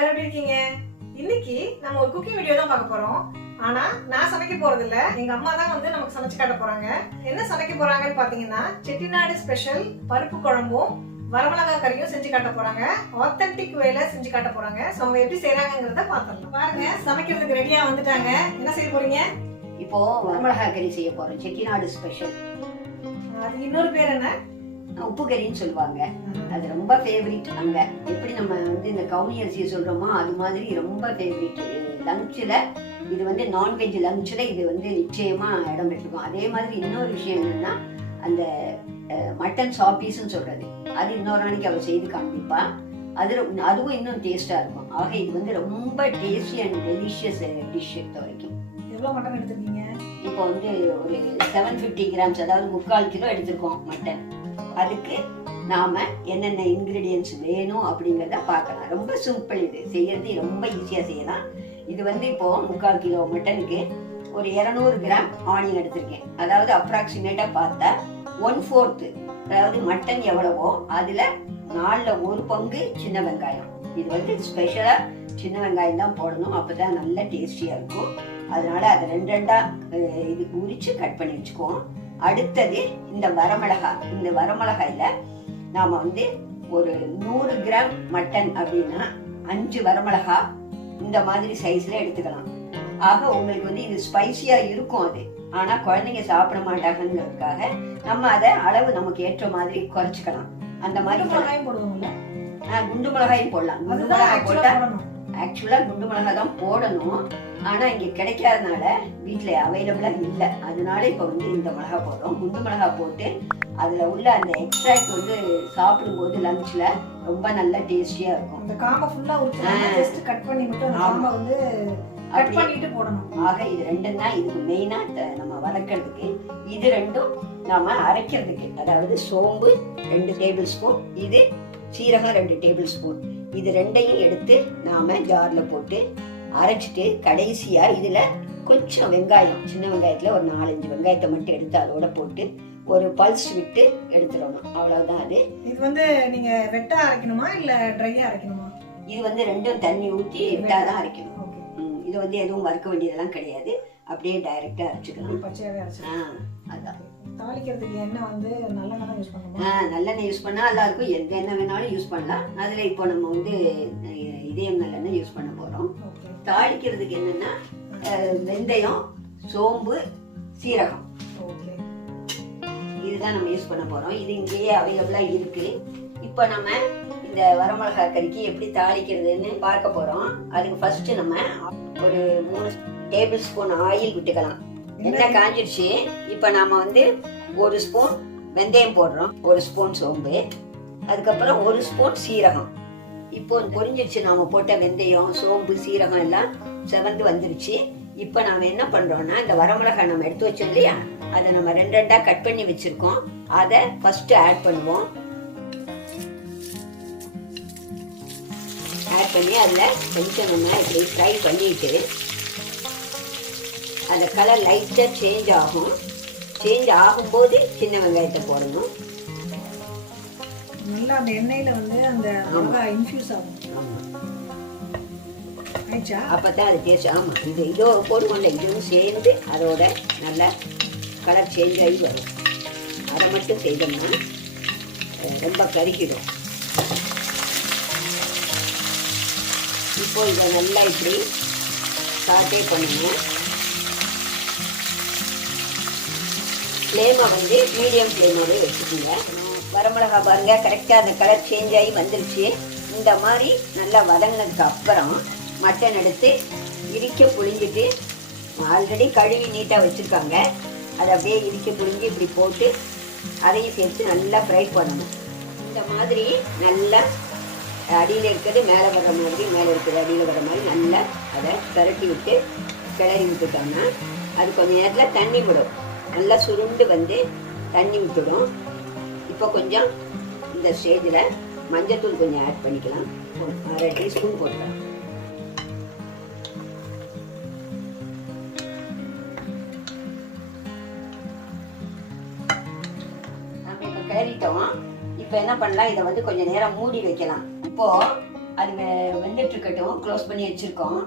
எல்லாரும் எப்படி இருக்கீங்க? இன்னைக்கு நம்ம ஒரு குக்கிங் வீடியோ தான் பார்க்க போறோம். ஆனா நான் சமைக்க போறது இல்ல, எங்க அம்மா தான் வந்து நமக்கு சமைச்சு காட்ட போறாங்க. என்ன சமைக்க போறாங்கன்னு பாத்தீங்கன்னா செட்டிநாடு ஸ்பெஷல் பருப்பு குழம்பும் வரமிளகாய் கறியும் செஞ்சு காட்ட போறாங்க. ஆத்தென்டிக் வேல செஞ்சு காட்ட போறாங்க. சோ அவங்க எப்படி செய்றாங்கங்கறத பாத்துறலாம். பாருங்க, சமைக்கிறதுக்கு ரெடியா வந்துட்டாங்க. என்ன செய்ய போறீங்க? இப்போ வரமிளகாய் கறி செய்ய போறோம். செட்டிநாடு ஸ்பெஷல். அதுக்கு இன்னொரு பேர் என்ன? உப்பு கறின்னு சொல்லுவாங்க. அது ரொம்ப ஃபேவரட். அங்க எப்படி நம்ம வந்து இந்த கவுனி அரிசியை சொல்றோமோ அது மாதிரி ரொம்ப ஃபேவரட். லஞ்ச்ல இது வந்து நான்வெஜ் லஞ்ச்ல இது வந்து நிச்சயமா இடம் பெற்றிருக்கும். அதே மாதிரி இன்னொரு விஷயம் என்னன்னா அந்த மட்டன் சாப்பீஸ்ன்னு சொல்றது, அது இன்னொரு நாளைக்கு அவ செய்து காண்பிப்பா. அதுவும் இன்னும் டேஸ்டா இருக்கும். ஆக இது வந்து ரொம்ப டேஸ்டி அண்ட் டெலிஷியஸ் டிஷ். வரைக்கும் எவ்வளவு மட்டன் எடுத்திருக்கீங்க? இப்போ வந்து ஒரு 750 கிராம்ஸ், அதாவது 3/4 கிலோ எடுத்திருக்கோம் மட்டன். அதுக்கு நாம என்னென்ன இன்கிரீடியன்ஸ் வேணும் அப்படிங்கறத பார்க்கலாம். ரொம்ப சிம்பிள், இது செய்யறது ரொம்ப ஈஸியா செய்யலாம். இது வந்து இப்போ 3/4 கிலோ மட்டனுக்கு ஒரு 200 கிராம் ஆனியன் எடுத்திருக்கேன். அதாவது அப்ராக்சிமேட்டா பார்த்தா 1/4, அதாவது மட்டன் எவ்வளவோ அதுல 4/1 பங்கு சின்ன வெங்காயம். இது வந்து ஸ்பெஷலா சின்ன வெங்காயம் தான் போடணும், அப்பதான் நல்ல டேஸ்டியா இருக்கும். அதனால அதை 2 இது உரிச்சு கட் பண்ணி வச்சுக்குவோம். அடுத்தது இந்த வரமிளகாய். இந்த வரமிளகாயில நாம வந்து ஒரு 100 கிராம் மட்டன் அப்படின்னா 5 வரமிளகாய் இந்த மாதிரி சைஸ்ல எடுத்துக்கலாம். ஆக உங்களுக்கு வந்து இது ஸ்பைசியா இருக்கும். அது ஆனா குழந்தைங்க சாப்பிட மாட்டாங்கன்றதுக்காக நம்ம அதை அளவு நமக்கு ஏற்ற மாதிரி குறைச்சிக்கலாம். அந்த மாதிரி போடுவோம்ல, குண்டு மிளகாயும் போடலாம். குண்டு மிளகாய் போட்டா ஆக்சுவலா குண்டு மிளகாய் தான் போடணும். ஆனா இங்க கிடைக்காதனால வீட்டுல அவைலபிளா இல்ல, அதனால இப்ப வந்து இந்த மிளகாய் போடுறோம். குண்டு மிளகாய் போட்டு அதுல உள்ள அந்த எக்ஸ்ட்ராக்ட் வந்து சாப்பிடும் போது லஞ்ச்ல ரொம்ப நல்ல டேஸ்டியா இருக்கும். அந்த காம்பை ஃபுல்லா ஜஸ்ட் கட் பண்ணி மட்டும் காம்பை வந்து கட் பண்ணிட்டு போடணும். ஆக இது ரெண்டும் தான் இதுக்கு மெயினா நம்ம வதக்கிறதுக்கு. இது ரெண்டும் நாம அரைக்கிறதுக்கு, அதாவது சோம்பு 2 டேபிள் ஸ்பூன், இது சீரகம் 2 டேபிள் ஸ்பூன். இது ரெண்டையும் எடுத்து நாம ஜார்ல போட்டு அரைச்சிட்டு கடைசியா இதுல கொஞ்சம் வெங்காயம், சின்ன வெங்காயத்துல ஒரு 4-5 வெங்காயத்தை மட்டும் எடுத்து அதோட போட்டு ஒரு பல்ஸ் விட்டு எடுத்துடணும். அவ்வளவுதான். அது இது வந்து நீங்க வெட்டா அரைக்கணுமா இல்ல ட்ரையா அரைக்கணுமா? இது வந்து ரெண்டும் தண்ணி ஊற்றி வெட்டாதான் அரைக்கணும். இது வந்து எதுவும் வறுக்க வேண்டியதெல்லாம் கிடையாது, அப்படியே டைரக்டா அரைச்சுக்கலாம். பச்சையாவே அரைச்சுக்கலாம். அதான். தாளிக்கிறதுக்கு எண்ணெய் வந்து நல்லெண்ணெய் யூஸ் பண்ணணுமா? நல்லெண்ணெய் யூஸ் பண்ணா நல்லா இருக்கும். எந்த எண்ணெய் வேணாலும் யூஸ் பண்ணலாம். அதுல இப்போ நம்ம வந்து இதயம் நல்லெண்ணெய் யூஸ் பண்ண போறோம். தாளிக்கிறதுக்கு என்னன்னா வெந்தயம், சோம்பு, சீரகம், இதுதான் நம்ம யூஸ் பண்ண போறோம். இது இங்கேயே அவைலபிளா இருக்கு. இப்போ நம்ம இந்த வரமிளகாய் கறிக்கு எப்படி தாளிக்கிறதுன்னு பார்க்க போறோம். அதுக்கு ஃபர்ஸ்ட் நம்ம ஒரு 3 டேபிள் ஸ்பூன் ஆயில் விட்டுக்கலாம். எண்ணெய் காஞ்சிடுச்சு. இப்போ நாம வந்து 1 ஸ்பூன் வெந்தயம் போடுறோம், 1 ஸ்பூன் சோம்பு, அதுக்கப்புறம் 1 ஸ்பூன் சீரகம். இப்போ பொரிஞ்சிடுச்சு. நாம போட்ட வெந்தயம், சோம்பு, சீரகம் எல்லாம் செவந்து வந்துருச்சு. இப்போ நாம என்ன பண்றோம்னா இந்த வரமிளகாய் நம்ம எடுத்து வச்சோம் இல்லையா, அதை நம்ம 2 கட் பண்ணி வச்சிருக்கோம். அதை ஃபர்ஸ்ட் ஆட் பண்ணுவோம். ஆட் பண்ணி அதில் கொஞ்சம் நம்ம இப்படி ஃப்ரை பண்ணிட்டு அந்த கலர் லைட்டா சேஞ்ச் ஆகும். சேஞ்ச் ஆகும்போது சின்ன வெங்காயத்தை போடணும். நல்லா அந்த எண்ணெயில வந்து அந்த மிளகாய் இன்ஃபியூஸ் ஆகும். அப்பதான் அது டேஸ்ட். ஆமா, இதோ போடுவோம்ல, இதுவும் சேர்ந்து அதோட நல்ல கலர் சேஞ்ச் ஆகி வரும். அதை மட்டும் செய்தோம்னா ரொம்ப கருகிடும். இப்போ இதை நல்லா இப்படி சாட்டே பண்ணுங்க. ஃப்ளேமை வந்து மீடியம் ஃப்ளேமோட வச்சுக்கோங்க. வரமிளகாய் பாருங்க, கரெக்டாக அந்த கலர் சேஞ்ச் ஆகி வந்துருச்சு. இந்த மாதிரி நல்லா வதங்கினதுக்கு அப்புறம் மட்டன் எடுத்து இடிக்க புழிஞ்சிட்டு, ஆல்ரெடி கழுவி நீட்டாக வச்சுருக்காங்க, அதை அப்படியே இடிக்க புழிஞ்சு இப்படி போட்டு அதையும் சேர்த்து நல்லா ஃப்ரை பண்ணணும். இந்த மாதிரி நல்லா அடியில் இருக்கிறது மேலே வர்ற மாதிரி, மேலே இருக்கிறது அடியில் வர்ற மாதிரி நல்லா அதை கரட்டி விட்டு கிளறி விட்டுட்டோம்னா அது கொஞ்சம் நேரத்தில் தண்ணி விடும். நல்லா சுருண்டு வந்து தண்ணி விட்டுடும். இப்போ கொஞ்சம் இந்த ஸ்டேஜில் மஞ்சத்தூள் கொஞ்சம் ஆட் பண்ணிக்கலாம். 1/2 டீஸ்பூன் போட்டுக்கலாம். நம்ம இப்போ கிளறிட்டோம். இப்போ என்ன பண்ணலாம், இதை வந்து கொஞ்சம் நேரம் மூடி வைக்கலாம். இப்போ அது வெந்துட்டு இருக்கட்டும். க்ளோஸ் பண்ணி வச்சிருக்கோம்.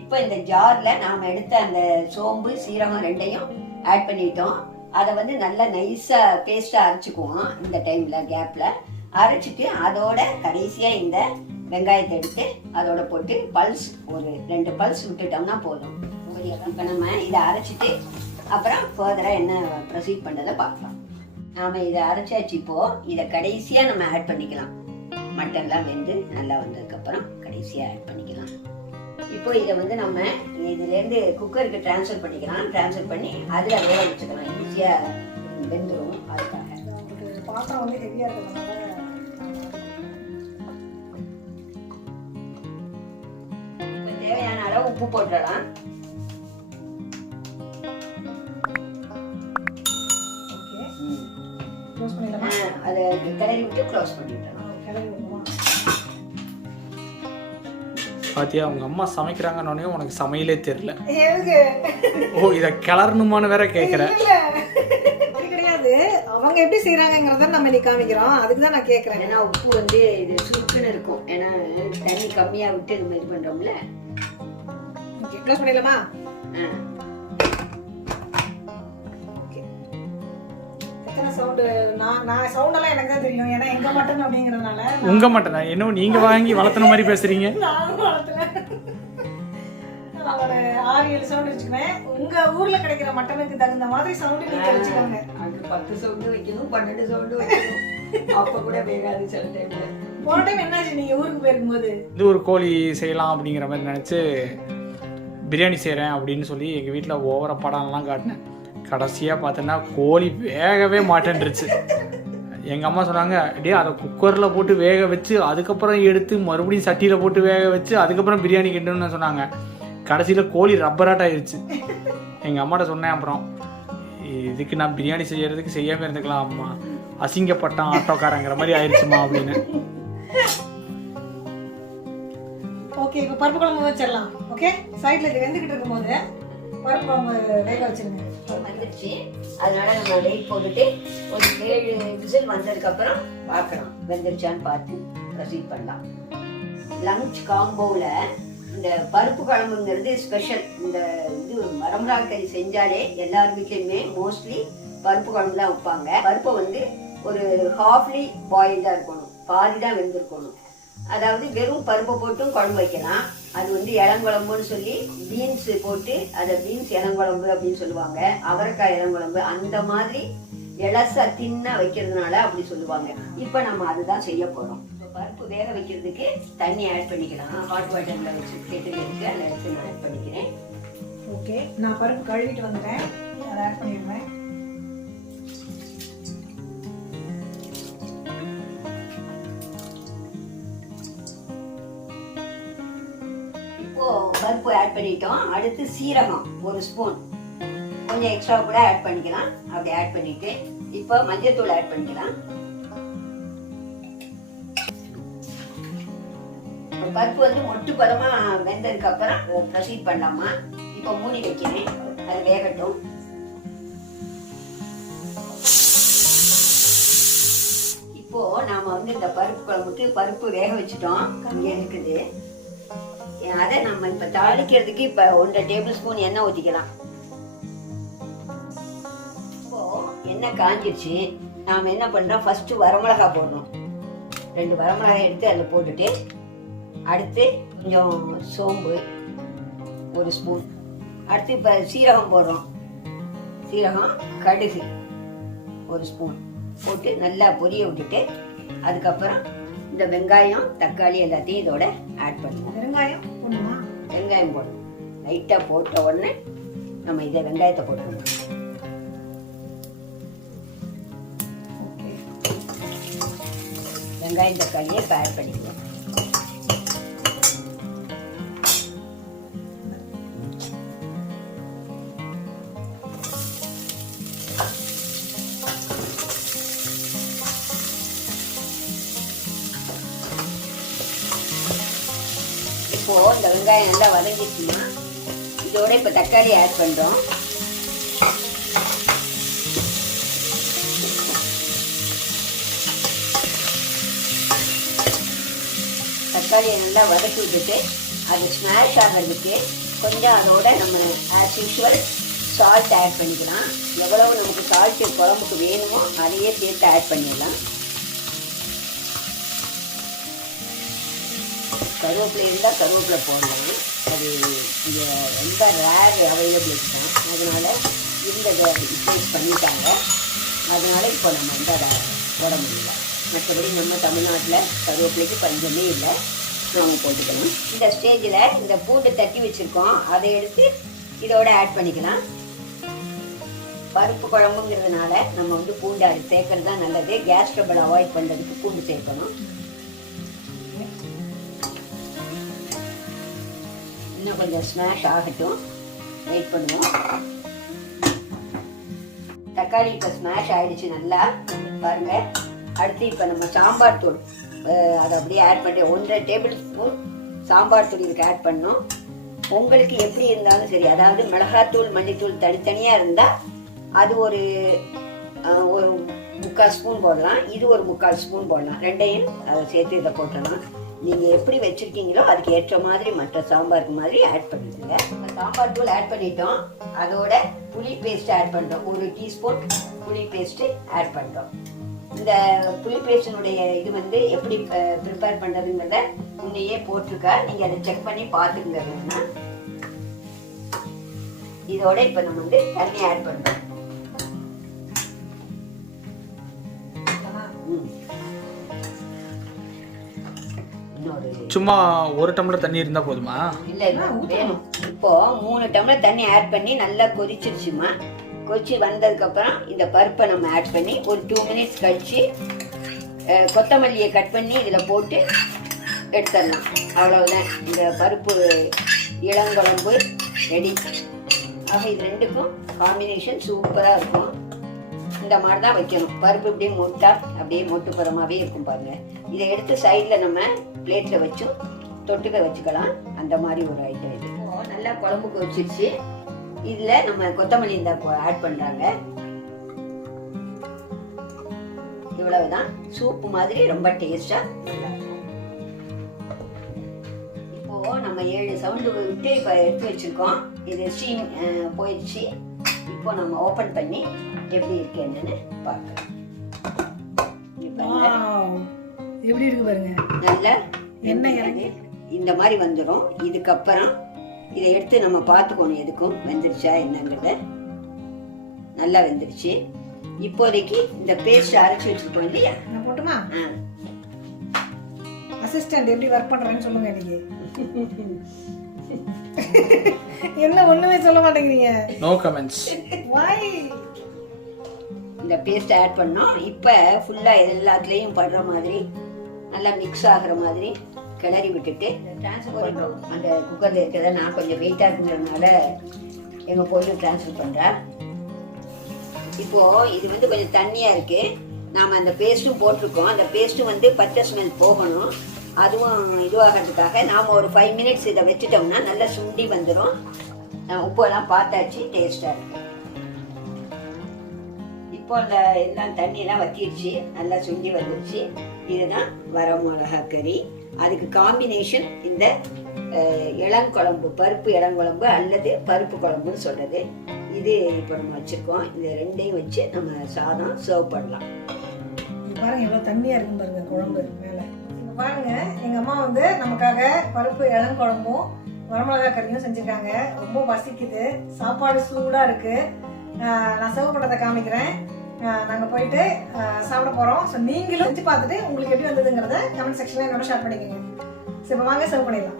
இப்போ இந்த ஜார்ல நாம எடுத்த அந்த சோம்பு சீரகம் ரெண்டையும் ஆட் பண்ணிட்டோம். அதை வந்து நல்லா நைஸா பேஸ்டா அரைச்சிக்குவோம். இந்த டைம்ல கேப்ல அரைச்சிட்டு அதோட கடைசியா இந்த வெங்காயத்தை எடுத்து அதோட போட்டு பல்ஸ் ஒரு 2 பல்ஸ் விட்டுட்டோம்னா போதும். இப்போ நம்ம இதை அரைச்சிட்டு அப்புறம் ஃபர்தரா என்ன ப்ரொசீட் பண்றதை பார்க்கலாம். நாம இதை அரைச்சாச்சு. இப்போ இதை கடைசியா நம்ம ஆட் பண்ணிக்கலாம். மட்டன்லாம் வெந்து நல்லா வந்ததுக்கு அப்புறம் கடைசியா ஆட் பண்ணிக்கலாம். இப்போ இதை வந்து நம்ம இதுல இருந்து குக்கருக்கு டிரான்ஸ்ஃபர் பண்ணிக்கலாம். டிரான்ஸ்ஃபர் பண்ணி அதுல வேக வச்சுக்கலாம். ஈஸியா வெந்துடும். அதுக்காக பாத்திரம் வந்து ஹெவியா இருக்கிறதுனால தேவையான அளவு உப்பு போட்டுடலாம். அதை கிளறி விட்டு க்ளோஸ் பண்ணிட்டோம். பாத்தியா உங்க அம்மா சமைக்கிறாங்கன்னே உனக்கு சமையலே தெரியல. ஓ இத கிளறணுமான்னு வேற கேக்குறேன். கிடையாது, அவங்க எப்படி செய்யறாங்கிறத நம்ம இன்னைக்கு காமிக்கிறோம். அதுக்கு தான் நான் கேக்குறேன். ஏன்னா உப்பு வந்து இது சுருக்குன்னு இருக்கும். ஏன்னா தண்ணி கம்மியா விட்டு இது மாதிரி பண்றோம்ல. க்ளோஸ் பண்ணிடலாமா? சவுண்ட் நான் சவுண்ட் எல்லாம் எனக்கு தான் தெரியும். ஏன்னா எங்க மட்டன் அப்படிங்கறதுனால. உங்க மட்டனா? என்ன நீங்க வாங்கி வளர்த்தன மாதிரி பேசுறீங்க? நான் வளர்த்தல. நான் ஒரு 6-7 சவுண்ட் வச்சுக்குவேன். உங்க ஊர்ல கிடைக்கிற மட்டனுக்கு தகுந்த மாதிரி சவுண்ட் நீங்க வச்சுக்கோங்க. அங்க 10 சவுண்ட் வைக்கணும், 12 சவுண்ட் வைக்கணும். அப்ப கூட வேகாது சில டைம்ல. போன டைம் என்னாச்சு நீங்க ஊருக்கு போயிருக்கும்போது? இது ஒரு கோழி செய்யலாம் அப்படிங்கிற மாதிரி நினைச்சு பிரியாணி செய்கிறேன் அப்படின்னு சொல்லி எங்கள் வீட்டில் ஓவர படம்லாம் காட்டினேன். கடைசியாக பார்த்தோன்னா கோழி வேகவே மாட்டேன்ருச்சு. எங்கள் அம்மா சொன்னாங்க, அப்படியே அதை குக்கரில் போட்டு வேக வச்சு அதுக்கப்புறம் எடுத்து மறுபடியும் சட்டியில் போட்டு வேக வச்சு அதுக்கப்புறம் பிரியாணி கிட்டணும்னு சொன்னாங்க. கடைசியில் கோழி ரப்பராட் ஆயிடுச்சு. எங்கள் அம்மாட்ட சொன்னேன், அப்புறம் இதுக்கு நான் பிரியாணி செய்யறதுக்கு செய்யாமல் இருந்துக்கலாம் அம்மா, அசிங்கப்பட்டான் ஆட்டோக்காரங்கிற மாதிரி ஆயிடுச்சுமா அப்படின்னு. ஓகே, இப்போ பருப்பு குழம்பு வச்சிடலாம். ஓகே, சைடில் இது வெந்துக்கிட்டு இருக்கும்போது பருப்பு குழம்பு வேக வச்சிருங்க. வந்துருச்சு. அதனால நம்ம வெயிட் போட்டுட்டு ஒரு 7 விசில் வந்ததுக்கப்புறம் பார்க்கலாம் வெந்துருச்சான்னு பார்த்து ப்ரொசீட் பண்ணலாம். லஞ்ச் காம்போவில் இந்த பருப்பு குழம்புங்கிறது ஸ்பெஷல். இந்த இது வரமிளகா கறி செஞ்சாலே எல்லார் வீட்லையுமே மோஸ்ட்லி பருப்பு குழம்பு தான் வைப்பாங்க. பருப்பை வந்து ஒரு ஹாஃப்லி பாயில்டாக இருக்கணும், பாதி தான் வெந்திருக்கணும். அதாவது வெறும் பருப்பை போட்டும் குழம்பு வைக்கலாம். அது வந்து இளங்குழம்புன்னு சொல்லி பீன்ஸ் போட்டு அதை பீன்ஸ் இளங்குழம்பு அப்படின்னு சொல்லுவாங்க. அவரைக்காய் இளங்குழம்பு அந்த மாதிரி இலசா தின்னா வைக்கிறதுனால அப்படி சொல்லுவாங்க. இப்போ நம்ம அதுதான் செய்ய போறோம். பருப்பு வேக வைக்கிறதுக்கு தண்ணி ஆட் பண்ணிக்கலாம். ஹாட் வாட்டர்ல வச்சு கேட்டுக்கிறதுக்கு அதில் எடுத்து நான் ஆட் பண்ணிக்கிறேன். ஓகே, நான் பருப்பு கழுவிட்டு வந்துட்டேன். அதை ஆட் பண்ணிடுவேன். பருப்பு ஆட் பண்ணிட்டோம். அடுத்து சீரகம் 1 ஸ்பூன், கொஞ்சம் எக்ஸ்ட்ரா கூட ஆட் பண்ணிக்கலாம். அப்படி ஆட் பண்ணிட்டு இப்போ மஞ்சள்தூள் ஆட் பண்ணிக்கலாம். பருப்பு வந்து மொட்டு பதமா வெந்ததுக்கு அப்புறம் ப்ரொசீட் பண்ணலாமா? இப்போ மூடி வைக்கிறேன், அது வேகட்டும். இப்போ நாம வந்து இந்த பருப்பு குழம்புக்கு பருப்பு வேக வச்சுட்டோம், இங்க இருக்குது. அதை நம்ம இப்ப தாளிக்கிறதுக்கு இப்ப 1 டேபிள் ஸ்பூன் எண்ணெய் ஊத்திக்கலாம். இப்போ எண்ணெய் காஞ்சிருச்சு. நாம என்ன பண்றோம், ஃபர்ஸ்ட் வரமிளகா போடணும். 2 வரமிளகாய் எடுத்து அதில் போட்டுட்டு அடுத்து கொஞ்சம் சோம்பு 1 ஸ்பூன், அடுத்து இப்ப சீரகம் போடுறோம். சீரகம், கடுகு 1 ஸ்பூன் போட்டு நல்லா பொரிய விட்டுட்டு அதுக்கப்புறம் இந்த வெங்காயம் தக்காளி எல்லாத்தையும் இதோட ஆட் பண்ணுவோம். வெங்காயம் போடணும். லைட்டா போட்ட உடனே நம்ம இதை வெங்காயத்தை போட்டுக்கணும். வெங்காயம் தக்காளியை இப்போ ஆட் பண்ணிக்குவோம். இப்போ இந்த வெங்காயம் நல்லா வதங்கிச்சுன்னா இதோட இப்போ தக்காளி ஆட் பண்ணுறோம். தக்காளியை நல்லா வதக்கி விட்டுட்டு அது ஸ்மாஷ் ஆகிறதுக்கு கொஞ்சம் அதோட நம்ம ஆஸ் யூஷுவல் சால்ட் ஆட் பண்ணிக்கலாம். எவ்வளவு நமக்கு சால்ட்டு குழம்புக்கு வேணுமோ அதையே சேர்த்து ஆட் பண்ணிடலாம். கருவேப்பிலை இருந்தால் கருவேப்பிலை போடலாம். அது இங்கே ரொம்ப ரேர் அவைலபிலிட்டி தான், அதனால் இருந்ததை ரிப்ளேஸ் பண்ணிட்டாங்க. அதனால் இப்போ நம்ம வந்து அதை போட முடியல. மற்றபடி நம்ம தமிழ்நாட்டில் கருவேப்பிலைக்கு பஞ்சமே இல்லை, நாம் போட்டுக்கலாம். இந்த ஸ்டேஜில் இந்த பூண்டு தட்டி வச்சுருக்கோம், அதை எடுத்து இதோட ஆட் பண்ணிக்கலாம். பருப்பு குழம்புங்கிறதுனால நம்ம வந்து பூண்டு அது சேர்க்கறது தான் நல்லது. கேஸ் ட்ரபிள் அவாய்ட் பண்ணுறதுக்கு பூண்டு சேர்க்கணும். இன்னும் கொஞ்சம் ஸ்மாஷ் ஆகட்டும், வெயிட் பண்ணுவோம். தக்காளி இப்போ ஸ்மாஷ் ஆகிடுச்சு நல்லா, பாருங்க. அடுத்து இப்போ நம்ம சாம்பார் தூள் அதை அப்படியே ஆட் பண்ணி 1.5 டேபிள் ஸ்பூன் சாம்பார் தூள் இதுக்கு ஆட் பண்ணோம். உங்களுக்கு எப்படி இருந்தாலும் சரி, அதாவது மிளகாத்தூள் மல்லித்தூள் தனித்தனியாக இருந்தால் அது ஒரு 3/4 ஸ்பூன் போடலாம், இது ஒரு 3/4 ஸ்பூன் போடலாம். ரெண்டையும் அதை சேர்த்து இதை போட்டலாம். நீங்கள் எப்படி வச்சுருக்கீங்களோ அதுக்கு ஏற்ற மாதிரி மற்ற சாம்பாருக்கு மாதிரி ஆட் பண்ணிடுங்க. சாம்பார் தூள் ஆட் பண்ணிட்டோம், அதோட புளி பேஸ்ட் ஆட் பண்ணுறோம். 1 டீஸ்பூன் புளி பேஸ்ட்டு ஆட் பண்ணுறோம். இந்த புளி பேஸ்டினுடைய இது வந்து எப்படி ப்ரிப்பேர் பண்ணுறதுங்கிறத முன்னையே போட்டிருக்கா, நீங்கள் அதை செக் பண்ணி பார்த்துக்குங்க வேணும்னா. இதோட இப்போ நம்ம வந்து தண்ணி ஆட் பண்ணுறோம். சும்மா 1 டம்ளர் தண்ணி இருந்தா போதுமா? இல்ல வேணும். இப்போ 3 டம்ளர் தண்ணி ஆட் பண்ணி நல்லா கொதிச்சிருச்சுமா. கொதிச்சு வந்ததுக்கு அப்புறம் இந்த பருப்பை நம்ம ஆட் பண்ணி ஒரு 2 மினிட்ஸ் கழிச்சு கொத்தமல்லியை கட் பண்ணி இதுல போட்டு எடுத்துடலாம். அவ்வளவுதான், இந்த பருப்பு இளங்குழம்பு ரெடி. ஆக இது ரெண்டுக்கும் காம்பினேஷன் சூப்பரா இருக்கும். இந்த மாதிரி தான் வைக்கணும். பருப்பு இப்படியே மொட்டா அப்படியே மொட்டு புறமாவே இருக்கும் பாருங்க. இதை எடுத்து சைடில் நம்ம பிளேட்டில் வச்சு தொட்டுக்க வச்சுக்கலாம். அந்த மாதிரி ஒரு ஐட்டம் இது. நல்லா குழம்புக்கு வச்சிருச்சு. இதில் நம்ம கொத்தமல்லி இந்த ஆட் பண்ணுறாங்க. இவ்வளவுதான். சூப்பு மாதிரி ரொம்ப டேஸ்டாக நல்லா இருக்கும். இப்போ நம்ம 7 சவுண்டு விட்டு இப்போ எடுத்து வச்சிருக்கோம். இது ஸ்டீம் போயிடுச்சு. இப்போ நம்ம ஓப்பன் பண்ணி எப்படி இருக்கு என்னன்னு பார்க்கலாம். எப்படி இருக்கு பாருங்க, நல்லா எண்ணெய் இறங்கி இந்த மாதிரி வந்துடும். இதுக்கப்புறம் இதை எடுத்து நம்ம பார்த்துக்கணும் எதுக்கும் வெந்துருச்சா என்னங்கிறத. நல்லா வெந்துருச்சு. இப்போதைக்கு இந்த பேஸ்ட் அரைச்சி வச்சுருக்கோம் இல்லையா, நான் போட்டுமா? அசிஸ்டன்ட் எப்படி ஒர்க் பண்றாங்கன்னு சொல்லுங்க. நீங்க என்ன ஒண்ணுமே சொல்ல மாட்டேங்கிறீங்க? No comments. Why? இந்த பேஸ்ட் ஆட் பண்ணோம். இப்போ ஃபுல்லா எல்லாத்துலயும் படுற மாதிரி நல்லா மிக்ஸ் ஆகுற மாதிரி கிளறி விட்டுட்டு ட்ரான்ஸ்ஃபர் பண்ணுறோம். அந்த குக்கரில் இருக்கிறத நான் கொஞ்சம் வெயிட்டாக இருக்கிறதுனால எங்கள் பொண்ணு ட்ரான்ஸ்ஃபர் பண்ணுறேன். இப்போது இது வந்து கொஞ்சம் தண்ணியாக இருக்குது. நாம் அந்த பேஸ்ட்டும் போட்டிருக்கோம். அந்த பேஸ்ட்டும் வந்து பச்சை ஸ்மெல் போகணும். அதுவும் இதுவாகிறதுக்காக நாம் ஒரு 5 மினிட்ஸ் இதை வச்சுட்டோம்னா நல்லா சுண்டி வந்துடும். உப்பெல்லாம் பார்த்தாச்சு, டேஸ்ட்டாக இருக்குது. இப்போ அந்த எல்லாம் தண்ணியெல்லாம் வத்திடுச்சு, நல்லா சுண்டி வந்துருச்சு. இதுதான் வர மிளகா கறி. அதுக்கு காம்பினேஷன் இந்த இளங்குழம்பு, பருப்பு இளங்குழம்பு அல்லது பருப்பு குழம்புன்னு சொல்றது. இது இப்போ நம்ம வச்சிருக்கோம். இந்த ரெண்டையும் வச்சு நம்ம சாதம் சர்வ் பண்ணலாம். பாருங்க எவ்வளவு தண்ணியா இருக்கும் பாருங்க குழம்பு மேல. இப்ப பாருங்க எங்க அம்மா வந்து நமக்காக பருப்பு இளங்குழம்பும் வரமிளகா கறியும் செஞ்சிருக்காங்க. ரொம்ப பசிக்குது, சாப்பாடு சூடா இருக்கு. நான் சர்வ் பண்றதை காமிக்கிறேன். நாங்க போயிட்டு சாப்பிட போறோம். ஸோ நீங்களும் செஞ்சு பார்த்துட்டு உங்களுக்கு எப்படி வந்ததுங்கிறத கமெண்ட் செக்ஷன்ல என்னோட ஷேர் பண்ணிக்கோங்க. சரி, இப்போ வாங்க சர்வ் பண்ணிடலாம்.